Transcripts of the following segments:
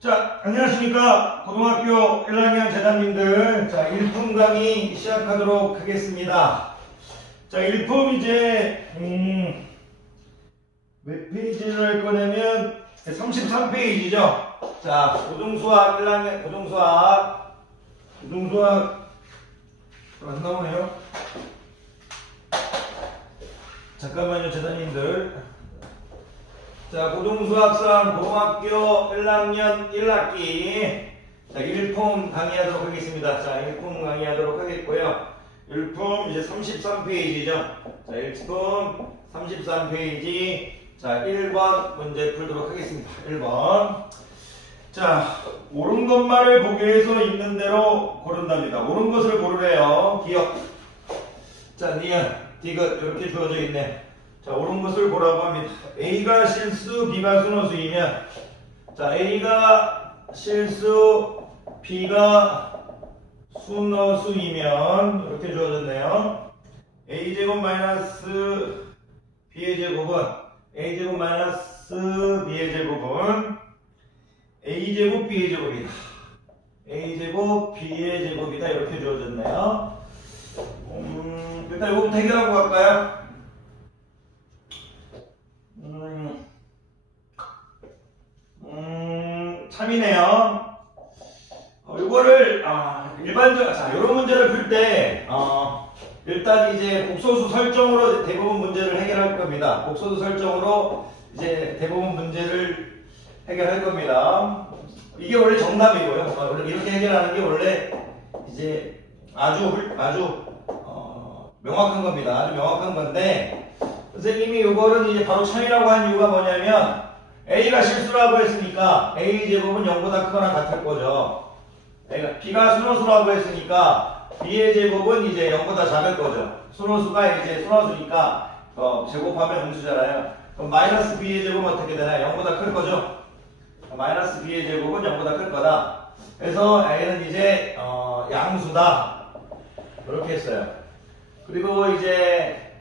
자, 안녕하십니까. 고등학교 1학년 재단님들. 자, 1품 강의 시작하도록 하겠습니다. 자, 1품 이제, 몇 페이지를 할 거냐면, 33페이지죠. 자, 고등수학 1학년, 고등수학 안 나오네요. 잠깐만요, 재단님들. 자, 고등수학상 고등학교 1학년 1학기. 자, 1품 강의하도록 하겠습니다. 자, 1품 강의하도록 하겠고요. 1품 이제 33페이지죠. 자, 1품 33페이지. 자, 1번 문제 풀도록 하겠습니다. 1번. 자, 옳은 것만을 보기 위해서 있는 대로 고른답니다. 옳은 것을 고르래요. 기억. 자, 니은, 디귿 이렇게 주어져 있네. 자, 옳은 것을 보라고 합니다. A가 실수, B가 순허수이면, 자, A가 실수, B가 순허수이면 이렇게 주어졌네요. A제곱 마이너스 B의 제곱은 A제곱 마이너스 B의 제곱은 A제곱 B의 제곱이다. A제곱 B의 제곱이다. 이렇게 주어졌네요. 일단 이거부터 해결하고 갈까요? 참이네요. 이거를, 자, 요런 문제를 풀 때, 일단 이제 복소수 설정으로 대부분 문제를 해결할 겁니다. 복소수 설정으로 이제 대부분 문제를 해결할 겁니다. 이게 원래 정답이고요. 원래 이렇게 해결하는 게 원래 이제 아주 명확한 겁니다. 아주 명확한 건데, 선생님이 이거는 이제 바로 참이라고 한 이유가 뭐냐면, A가 실수라고 했으니까 A제곱은 0보다 크거나 같을 거죠. B가 순허수라고 했으니까 B의 제곱은 이제 0보다 작을 거죠. 순허수가 이제 순허수니까 제곱하면 음수잖아요. 그럼 마이너스 B의 제곱은 어떻게 되나요? 0보다 클 거죠. 마이너스 B의 제곱은 0보다 클 거다. 그래서 A는 이제 양수다. 이렇게 했어요. 그리고 이제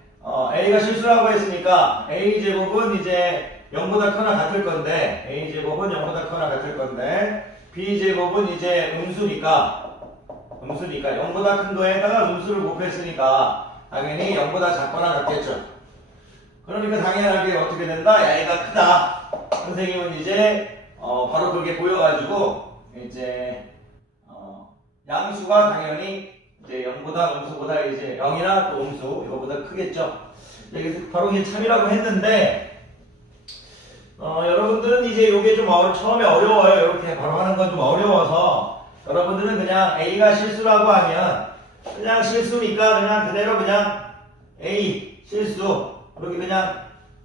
A가 실수라고 했으니까 A제곱은 이제 0보다 크거나 같을 건데, A제곱은 0보다 크거나 같을 건데, B제곱은 이제 음수니까 0보다 큰 거에다가 음수를 곱했으니까 당연히 0보다 작거나 같겠죠. 그러니까 당연하게 어떻게 된다? A가 크다. 선생님은 이제 바로 그게 보여가지고 이제 양수가 당연히 이제 0보다 음수보다 이제 0이나 또 음수 이거보다 크겠죠. 여기서 바로 이게 참이라고 했는데, 여러분들은 이제 이게 좀 처음에 어려워요. 이렇게 바로 하는 건 좀 어려워서 여러분들은 그냥 A가 실수라고 하면 그냥 실수니까 그냥 그대로 그냥 A 실수 그렇게 그냥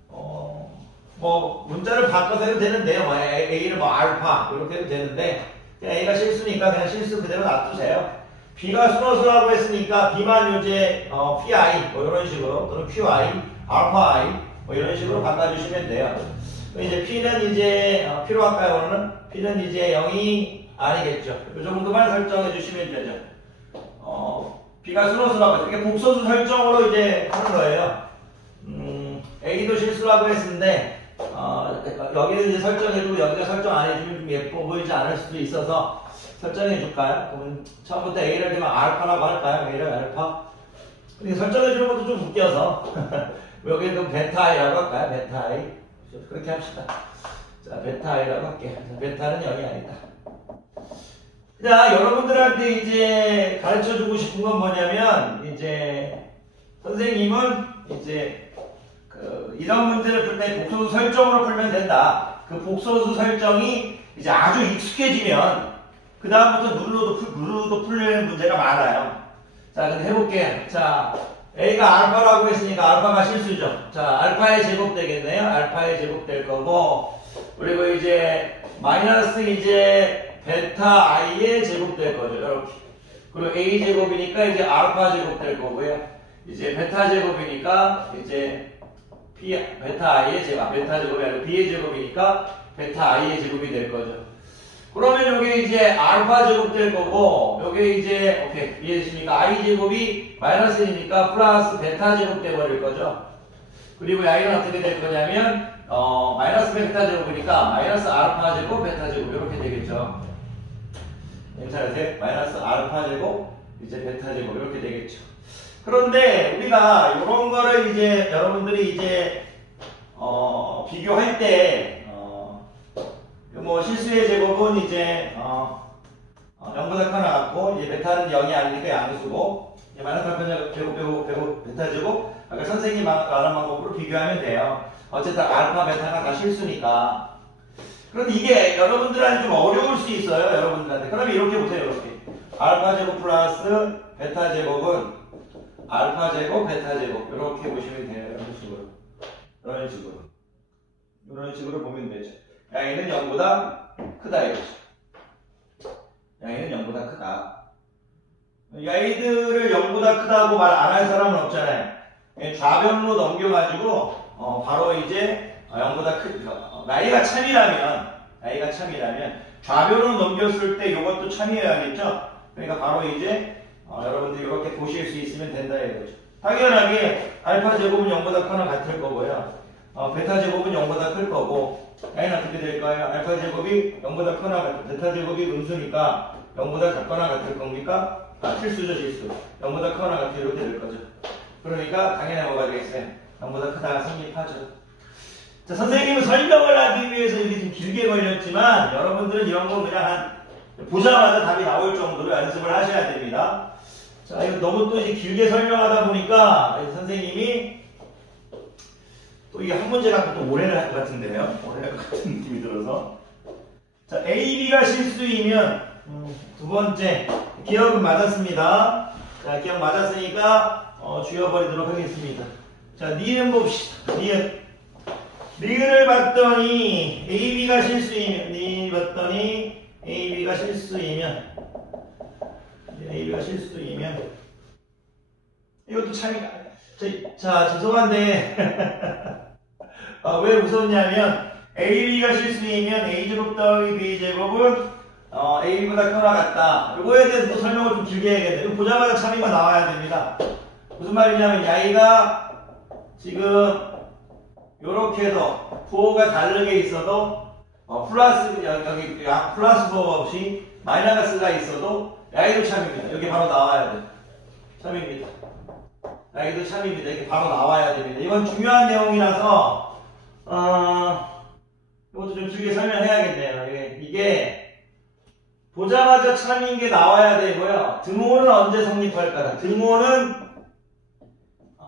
뭐 문자를 바꿔서 해도 되는데요. 뭐 A를 뭐 알파 이렇게 해도 되는데 그냥 A가 실수니까 그냥 실수 그대로 놔두세요. B가 순허수라고 했으니까 B만 이제 PI 뭐 이런 식으로 또는 QI, 알파 I 뭐 이런 식으로 바꿔주시면 돼요. 이제 P는 이제 P로 할까요? 오늘은 P는 이제 0이 아니겠죠. 이 정도만 설정해 주시면 되죠. B가 순허수라고 해서 이게 복소수 설정으로 이제 하는 거예요. A도 실수라고 했는데 여기는 이제 설정해주고 여기가 설정 안 해주면 좀 예뻐 보이지 않을 수도 있어서 설정해 줄까요? 그러면 처음부터 A를 그냥 알파라고 할까요? A를 알파. 근데 설정해 주는 것도 좀 웃겨서 여기는 그럼 베타 I라고 할까요? 베타 I. 그렇게 합시다. 자, 베타 I라고 할게요. 베타는 0이 아니다. 자, 여러분들한테 이제 가르쳐 주고 싶은 건 뭐냐면, 이제, 선생님은 이제, 이런 문제를 풀 때 복소수 설정으로 풀면 된다. 그 복소수 설정이 이제 아주 익숙해지면, 그다음부터 누르도 풀리는 문제가 많아요. 자, 근데 해볼게요. 자, A가 알파라고 했으니까 알파가 실수죠. 자, 알파의 제곱 되겠네요. 알파의 제곱 될 거고, 그리고 이제 마이너스 이제 베타 i의 제곱 될 거죠. 이렇게. 그리고 A 제곱이니까 이제 알파 제곱 될 거고요. 이제 베타 제곱이니까 이제 베타 i의 제곱, 베타 제곱이 아니라 B의 제곱이니까 베타 i의 제곱이 될 거죠. 그러면 여기 이제 알파 제곱 될 거고, 여기 이제, 오케이, 이해되십니까? I 제곱이 마이너스 1이니까 플러스 베타 제곱 돼버릴 거죠. 그리고 y는 어떻게 될 거냐면 마이너스 베타 제곱이니까 마이너스 알파 제곱 베타 제곱 이렇게 되겠죠. 괜찮으세요? 마이너스 알파 제곱 이제 베타 제곱 이렇게 되겠죠. 그런데 우리가 이런 거를 이제 여러분들이 이제 비교할 때 뭐 실수의 제곱은 이제 0보다 크나 같고 이제 베타는 0이 아니니까 양수고 이제 마이너스 알파 제곱 베타 제곱 아까 선생님이 말한 방법으로 비교하면 돼요. 어쨌든 알파 베타가 다 실수니까. 그런데 이게 여러분들한테 좀 어려울 수 있어요. 여러분들한테. 그러면 이렇게 보세요. 이렇게 알파 제곱 플러스 베타 제곱은 알파 제곱 베타 제곱 이렇게 보시면 돼요. 이런 식으로 보면 되죠. 양이는 0보다 크다 이거죠. 양이는 0보다 크다. 야이들을 0보다 크다고 말 안 할 사람은 없잖아요. 좌변으로 넘겨가지고 바로 이제 0보다 나이가 참이라면 좌변으로 넘겼을 때 이것도 참이어야겠죠. 그러니까 바로 이제 여러분들이 이렇게 보실 수 있으면 된다 이거죠. 당연하게 알파 제곱은 0보다 크거나 같을 거고요. 베타 제곱은 0보다 클 거고 y는 어떻게 될까요? 알파 제곱이 0보다 크거나 같을 베타 제곱이 음수니까 0보다 작거나 같을 겁니까? 실수죠, 실수. 0보다 크거나 같을 이렇게 될 거죠. 그러니까 당연히 뭐가 되겠어요? 0보다 크다가 성립하죠. 자, 선생님은 설명을 하기 위해서 이렇게 좀 길게 걸렸지만 여러분들은 이런 거 그냥 보자마자 답이 나올 정도로 연습을 하셔야 됩니다. 자, 이거 너무 또 이제 길게 설명하다 보니까 선생님이 또 이게 한 문제 갖고 또 오래를 할 것 같은데요. 오래를 할 것 같은 느낌이 들어서. 자, A, B가 실수이면 두 번째 기억은 맞았습니다. 자, 기억 맞았으니까 줄여버리도록 하겠습니다. 자, 니은 봅시다. 니은을 봤더니 AB가 실수이면 AB가 실수이면 이것도 참 자, 죄송한데 왜 웃었냐면 AB가 실수이면 A제곱 더하기 B제곱은 AB보다 크거나 같다. 이거에 대해서 또 설명을 좀 길게 해야겠네요. 보자마자 참이가 나와야 됩니다. 무슨 말이냐면 야이가 지금 요렇게 해서 부호가 다르게 있어도 플러스 여기 플러스 부호 없이 마이너스가 있어도 야이도 참입니다. 여기 바로 나와야 돼요. 참입니다. 야이도 참입니다. 이렇게 바로 나와야 됩니다. 이건 중요한 내용이라서 이것도 좀 길게 설명해야겠네요. 이게 보자마자 참인 게 나와야 되고요. 등호는 언제 성립할까? 등호는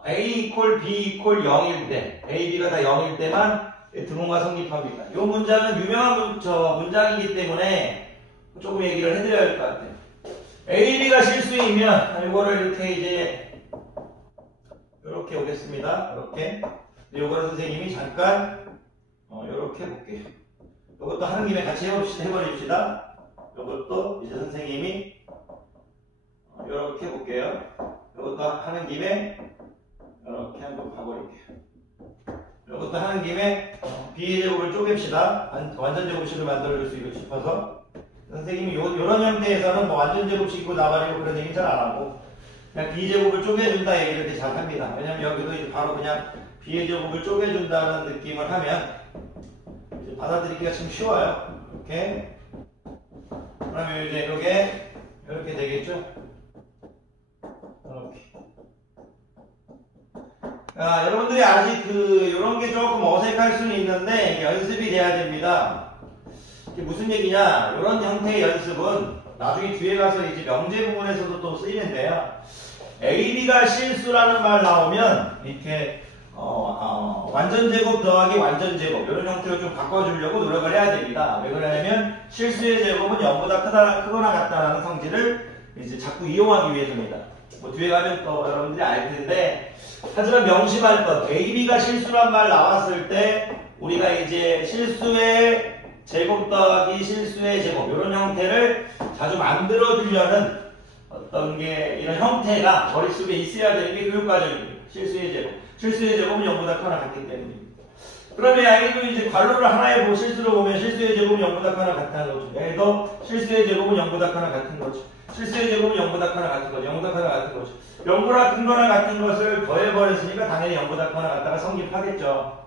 A 이퀄 B 이퀄 0일 때, A, B가 다 0일 때만 등호가 성립합니다. 이 문장은 유명한 문장이기 때문에 조금 얘기를 해드려야 할 것 같아요. A, B가 실수이면 이거를 이렇게 이제 이렇게 오겠습니다. 이렇게. 이거를 선생님이 잠깐 이렇게 해볼게요. 이것도 하는 김에 같이 해버립시다. 이것도 이제 선생님이 이렇게 해볼게요. 이것도 하는 김에 이렇게 한번 봐버릴게요. 이것도 하는 김에 B제곱을 쪼갭시다. 완전 제곱식을 만들어줄 수 있고 싶어서 선생님이 이런 형태에서는 뭐 완전 제곱식이고 나발이고 그런 얘기 잘 안 하고 그냥 B제곱을 쪼개준다 얘기를 이렇게 잘 합니다. 왜냐면 여기도 이제 바로 그냥 B의 제곱을 쪼개준다는 느낌을 하면 이제 받아들이기가 참 쉬워요. 이렇게. 그러면 이제 이렇게 되겠죠? 이렇게. 여러분들이 아직 요런 게 조금 어색할 수는 있는데 연습이 돼야 됩니다. 이게 무슨 얘기냐? 이런 형태의 연습은 나중에 뒤에 가서 이제 명제 부분에서도 또 쓰이는데요. AB가 실수라는 말 나오면 이렇게 완전 제곱 더하기 완전 제곱 이런 형태로 좀 바꿔주려고 노력을 해야 됩니다. 왜 그러냐면 실수의 제곱은 0보다 크거나 같다라는 성질을 이제 자꾸 이용하기 위해서입니다. 뭐 뒤에 가면 또 여러분들이 알 텐데 하지만 명심할 것 AB가 실수란 말 나왔을 때 우리가 이제 실수의 제곱 더하기 실수의 제곱 이런 형태를 자주 만들어주려는 어떤 게 이런 형태가 머릿속에 있어야 되는 게 교육과정입니다. 실수의 제곱. 실수의 제곱은 0보다 크거나 같기 때문입니다. 그러면 야이도 이제 괄호를 하나에 보고 실수로 보면 실수의 제곱은 0보다 하나 같다는 거죠. 야이도 실수의 제곱은 0보다 하나 같은 거죠. 실수의 제곱은 0보다 하나 같은 거죠. 0보다 하나 같은 거죠. 0보다 큰 거나 같은 것을 더해버렸으니까 당연히 0보다 하나 같다가 성립하겠죠.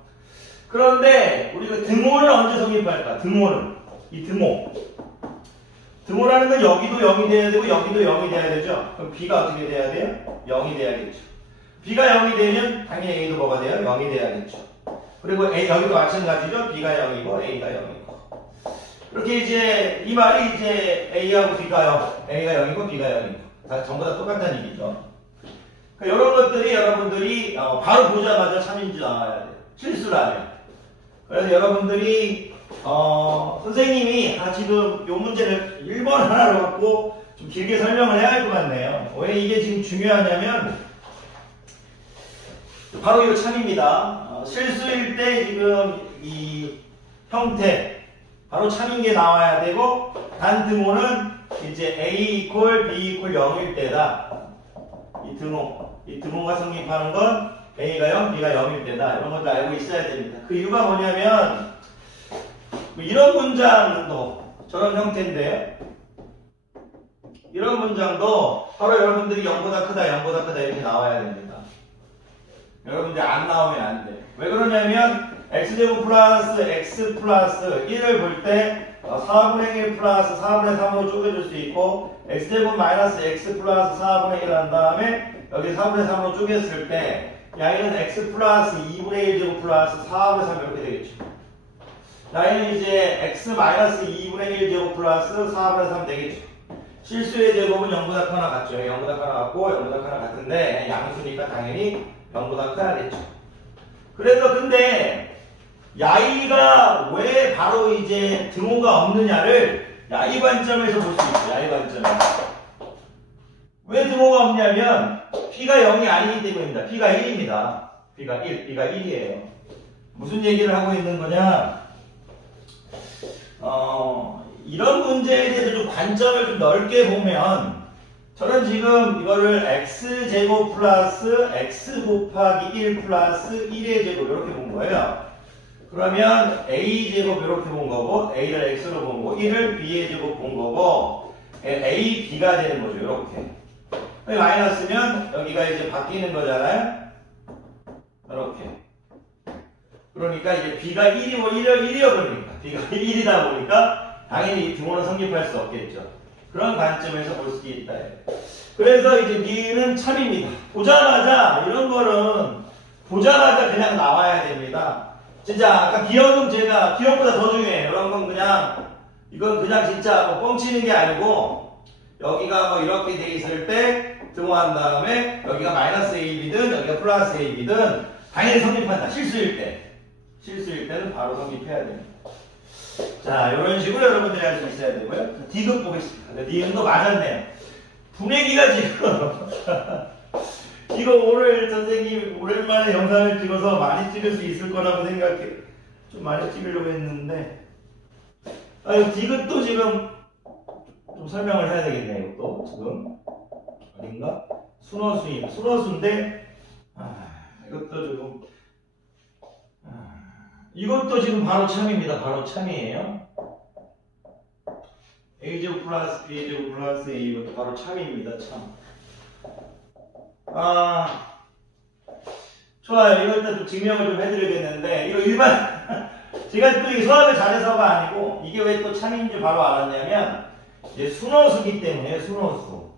그런데 우리가 등호를 언제 성립할까? 등호는 이 등호. 등호라는 건 여기도 0이 돼야 되고 여기도 0이 돼야 되죠. 그럼 B가 어떻게 돼야 돼요? 0이 돼야겠죠. B가 0이 되면 당연히 A도 뭐가 돼요? 0이 돼야겠죠. 그리고 A, 여기도 마찬가지죠. B가 0이고 A가 0이고. 이렇게 이제 이 말이 이제 A하고 B가 0, A가 0이고 B가 0이고 다 전부 다 똑같다는 얘기죠. 그러니까 이런 것들이 여러분들이 바로 보자마자 참인지 나와야 돼요. 실수라면. 그래서 여러분들이 선생님이 지금 이 문제를 1번 하나로 갖고 좀 길게 설명을 해야 할 것 같네요. 왜 이게 지금 중요하냐면 바로 이 참입니다. 실수일 때 지금 이 형태 바로 참인 게 나와야 되고 단 등호는 이제 A 이퀄 B 이퀄 0일 때다. 이 등호가 성립하는 건 A가 0, B가 0일 때다. 이런 것도 알고 있어야 됩니다. 그 이유가 뭐냐면 이런 문장도 저런 형태인데요. 이런 문장도 바로 여러분들이 0보다 크다, 0보다 크다 이렇게 나와야 됩니다. 여러분들이 안 나오면 안 돼요. 왜 그러냐면 x제곱 플러스 x 플러스 1을 볼 때 4분의 1 플러스 4분의 3으로 쪼개줄 수 있고 x제곱 마이너스 x 플러스 4분의 1 한 다음에 여기 4분의 3으로 쪼갰을 때 야이는 x 플러스 2분의 1제곱 플러스 4분의 3 이렇게 되겠죠. 야이는 이제 x 마이너스 2분의 1제곱 플러스 4분의 3 되겠죠. 실수의 제곱은 0보다 하나 같죠. 0보다 하나 같고 0보다 하나 같은데 양수니까 당연히 0보다 커야겠죠. 그래서 근데 야이가 왜 바로 이제 등호가 없느냐를 야이 관점에서 볼 수 있어요. 야이 관점에서. 왜 등호가 없냐면 B가 0이 아니기 때문입니다. B가 1입니다. B가 1이에요. 무슨 얘기를 하고 있는 거냐? 이런 문제에 대해서 좀 관점을 좀 넓게 보면 저는 지금 이거를 x제곱 플러스 x 곱하기 1 플러스 1의 제곱 이렇게 본 거예요. 그러면 a제곱 이렇게 본 거고 a를 x로 본 거고 1을 b의 제곱 본 거고 a, b가 되는 거죠. 이렇게. 마이너스면 여기가 이제 바뀌는 거잖아요. 이렇게. 그러니까 이제 b가 1이어버리니까 b가 1이다 보니까 당연히 이 등호는 성립할 수 없겠죠. 그런 관점에서 볼 수 있다. 그래서 이제 B는 참입니다. 보자마자 이런 거는 보자마자 그냥 나와야 됩니다. 진짜 아까 기억은 제가 기억보다 더 중요해요. 이런 건 그냥 이건 그냥 진짜 뭐 뻥치는 게 아니고 여기가 뭐 이렇게 돼 있을 때 등호한 다음에 여기가 마이너스 AB든 여기가 플러스 AB든 당연히 성립한다. 실수일 때는 바로 성립해야 됩니다. 자, 이런 식으로 여러분들이 할 수 있어야 되고요. D급 보겠습니다. D급도 맞았네요. 분위기가 지금 이거 오늘 선생님 오랜만에 영상을 찍어서 많이 찍을 수 있을 거라고 생각해. 좀 많이 찍으려고 했는데 D급도 지금 좀 설명을 해야 되겠네요. 이것도 지금 어딘가? 순호수인데 이것도 지금 이것도 지금 바로 참입니다. 바로 참이에요. a제곱 플러스 b제곱 플러스 a 이것도 바로 참입니다. 참. 좋아요. 이거 일단 좀 증명을 좀 해드리겠는데 이거 일반 제가 또 이게 수학을 잘해서가 아니고 이게 왜 또 참인지 바로 알았냐면 이제 순호수기 때문에 순호수.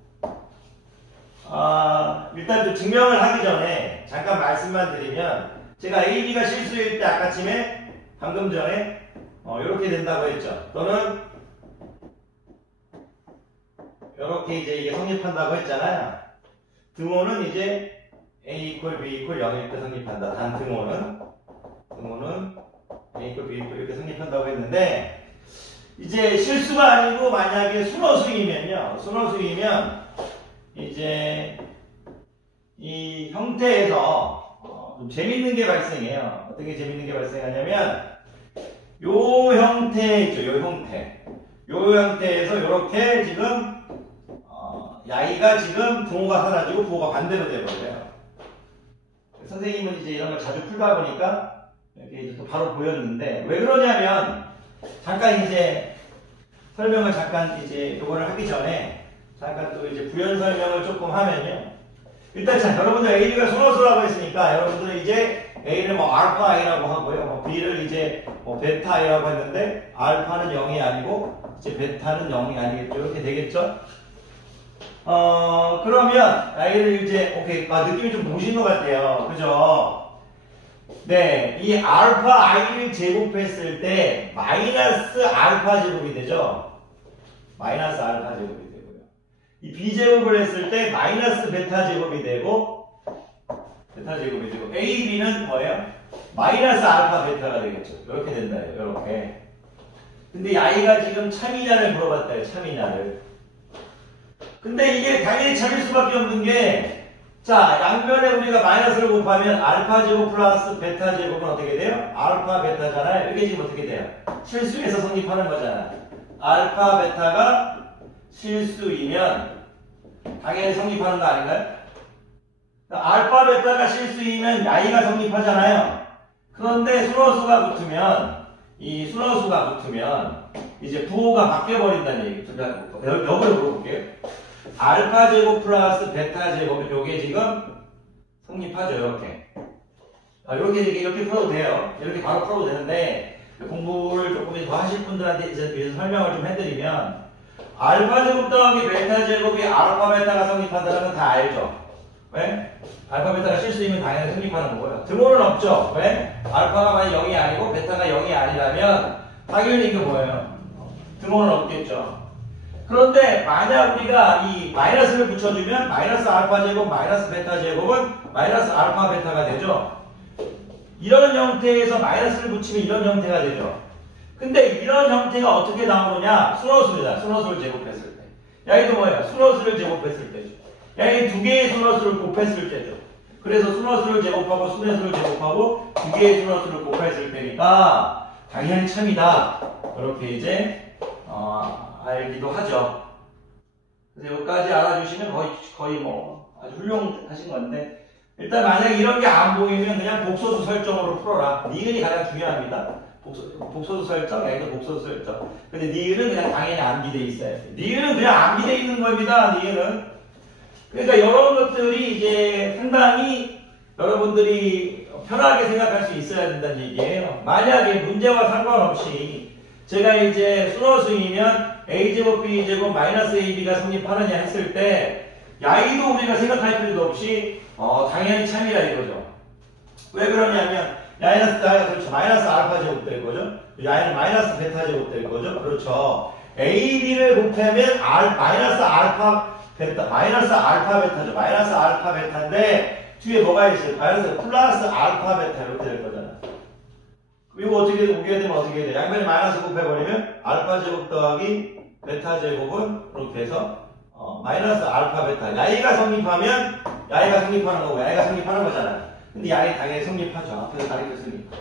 일단 좀 증명을 하기 전에 잠깐 말씀만 드리면 제가 AB가 실수일 때 아까쯤에 방금 전에 이렇게 된다고 했죠. 또는 이렇게 이제 이게 성립한다고 했잖아요. 등호는 이제 A 이퀄 B 이퀄 0일 때 성립한다. 단 등호는 A 이퀄 B 이퀄 이렇게 성립한다고 했는데 이제 실수가 아니고 만약에 순호수이면 이제 이 형태에서 좀 재밌는 게 발생해요. 어떻게 재밌는 게 발생하냐면 요 형태 있죠. 요 형태에서 이렇게 지금 야이가 지금 등호가 사라지고 부호가 반대로 돼버려요. 선생님은 이제 이런 걸 자주 풀다 보니까 이렇게 이제 또 바로 보였는데, 왜 그러냐면, 잠깐 이제 설명을 잠깐 이제 요거를 하기 전에, 잠깐 또 이제 부연 설명을 조금 하면요. 일단 자, 여러분들 AB가 순호수라고 했으니까, 여러분들은 이제 A를 뭐 알파 A라고 하고요. 뭐 B를 이제 뭐 베타 A라고 했는데, 알파는 0이 아니고, 이제 베타는 0이 아니겠죠. 이렇게 되겠죠? 그러면, A를 이제, 오케이. 느낌이 좀 보신 것 같아요. 그죠? 네, 이 알파 i를 제곱했을 때 마이너스 알파 제곱이 되죠. 마이너스 알파 제곱이 되고요. 이 b제곱을 했을 때 마이너스 베타 제곱이 되고 베타 제곱이 되고 a, b는 뭐예요? 마이너스 알파 베타가 되겠죠. 이렇게 된다. 이렇게. 근데 이 i가 지금 참이냐를 물어봤다. 참이냐를. 근데 이게 당연히 참일 수밖에 없는 게 자, 양변에 우리가 마이너스를 곱하면 알파 제곱 플러스 베타 제곱은 어떻게 돼요? 알파 베타잖아요. 이게 지금 어떻게 돼요? 실수에서 성립하는 거잖아요. 알파 베타가 실수이면 당연히 성립하는 거 아닌가요? 알파 베타가 실수이면 i가 성립하잖아요. 그런데 순호수가 붙으면 이 순호수가 붙으면 이제 부호가 바뀌어버린다는 얘기죠. 역으로 물어볼게요. 알파 제곱 플러스 베타 제곱 요게 지금 성립하죠. 이렇게 풀어도 돼요. 이렇게 바로 풀어도 되는데 공부를 조금 더 하실 분들한테 이제 설명을 좀 해드리면 알파 제곱 더하기 베타 제곱이 알파 베타가 성립한다는 건 다 알죠. 왜? 알파 베타가 실수이면 당연히 성립하는 거고요. 드모는 없죠. 왜? 알파가 만약 0이 아니고 베타가 0이 아니라면 당연히 이게 뭐예요? 드모는 없겠죠. 그런데 만약 우리가 이 마이너스를 붙여주면 마이너스 알파 제곱 마이너스 베타 제곱은 마이너스 알파 베타가 되죠. 이런 형태에서 마이너스를 붙이면 이런 형태가 되죠. 근데 이런 형태가 어떻게 나오느냐? 순호수입니다. 순호수를 제곱했을 때. 야, 이거 뭐예요? 순호수를 제곱했을 때죠. 야, 이 두 개의 순호수를 곱했을 때죠. 그래서 순호수를 제곱하고 순호수를 제곱하고 두 개의 순호수를 곱했을 때니까 당연히 참이다. 이렇게 이제 알기도 하죠. 그래서 여기까지 알아주시면 거의 뭐 아주 훌륭하신 건데 일단 만약에 이런 게 안 보이면 그냥 복소수 설정으로 풀어라. 니은이 가장 중요합니다. 복소수 설정, 여기도 복소수 설정. 근데 니은은 그냥 당연히 암기돼 있어야 돼. 니은은 그냥 암기돼 있는 겁니다. 니은은. 그러니까 이런 것들이 이제 상당히 여러분들이 편하게 생각할 수 있어야 된다는 얘기예요. 만약에 문제와 상관없이 제가 이제 순호수이면 a제곱 b제곱 마이너스 ab가 성립하느냐 했을 때 야이도 우리가 생각할 필요도 없이 당연히 참이라 이거죠. 왜 그러냐면 그렇죠. 마이너스 알파 제곱 될 거죠. 야이는 마이너스 베타 제곱 될 거죠. 그렇죠. ab를 곱하면 마이너스 알파 베타죠. 마이너스 알파 베타인데 뒤에 뭐가 있어요? 마이너스 플러스 알파 베타 이렇게 될 거잖아요. 이거 어떻게 옮겨야 되면 어떻게 해야 돼? 양변에 마이너스 곱해버리면 알파 제곱 더하기 베타 제곱은 이렇게 해서 마이너스 알파 베타. 야이가 성립하면 야이가 성립하는 거고 야이가 성립하는 거잖아요. 근데 야이 당연히 성립하죠. 앞에서 가르쳤으니까.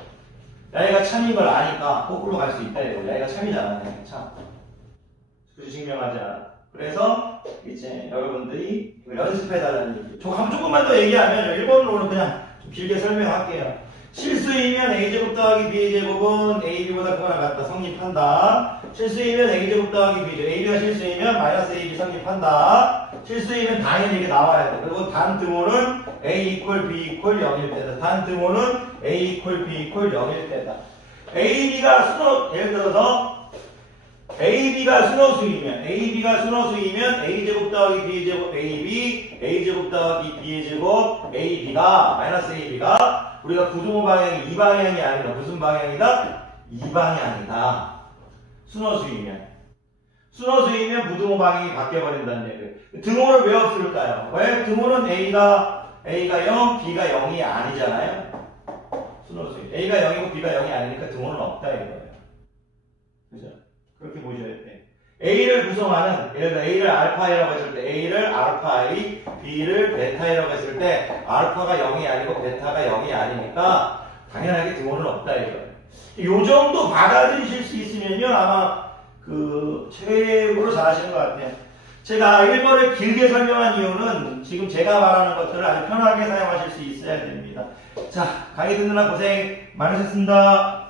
야이가 참인 걸 아니까 거꾸로 갈 수 있다 이거. 야이가 참이잖아. 참. 그래서 증명하지 않아. 그래서 이제 여러분들이 연습해달라는 얘기. 조금만 더 얘기하면 일본어로는 그냥 좀 길게 설명할게요. 실수이면 a제곱 더하기 b제곱은 ab보다 크거나 같다. 성립한다. 실수이면 a제곱 더하기 b제곱. ab가 실수이면 마이너스 ab 성립한다. 실수이면 당연히 이게 나와야 돼. 그리고 단 드모는 a equal b equal 0일 때다. 단 드모는 a equal b equal 0일 때다. 예를 들어서 AB가 순호수이면 A제곱 더하기 B제곱 AB, A제곱 더하기 B제곱 AB가, 마이너스 AB가 우리가 부등호 방향이 이 방향이 아니라 무슨 방향이다? 이 방향이다. 순호수이면 부등호 방향이 바뀌어버린다는 얘기예요. 등호를 왜 없을까요? 왜? 등호는 A가 0, B가 0이 아니잖아요. 순호수이면 A가 0이고 B가 0이 아니니까 등호는 없다 이거예요. 그죠? 그렇게 보셔야 돼. A를 구성하는, 예를 들어 A를 알파이라고 했을 때 A를 알파이, B를 베타이라고 했을 때 알파가 0이 아니고 베타가 0이 아니니까 당연하게 등호는 없다 이거예요. 요 정도 받아들이실 수 있으면요 아마 책으로 잘하시는 것 같아요. 제가 1번을 길게 설명한 이유는 지금 제가 말하는 것들을 아주 편하게 사용하실 수 있어야 됩니다. 자, 강의 듣느라 고생 많으셨습니다.